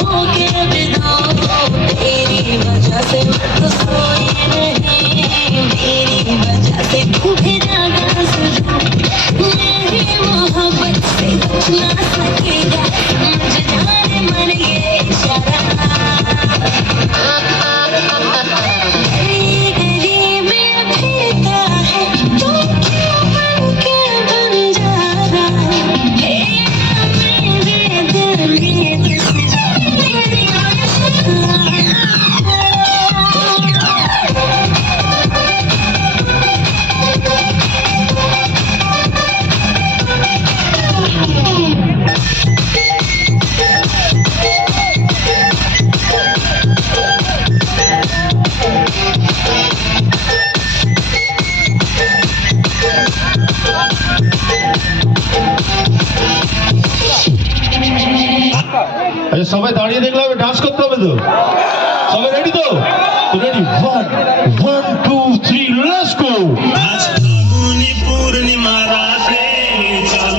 होके विदा तेरी वजह से मैं तो सोई नहीं मेरी वजह से भी जागा सुझा मेरी मोहब्बत से बच ना सकेगा मुझे जाने मन ये इशारा गली गली में फिरता है तू क्यों बन के बंजारा है मेरे दिल में तेरी আচ্ছা সবাই দাঁড়িয়ে দেখলে হবে ডান্স করতে হবে তো সবাই রেডি তো রেডি 1 2 3 লেটস গো পূর্ণিমা রাতে চল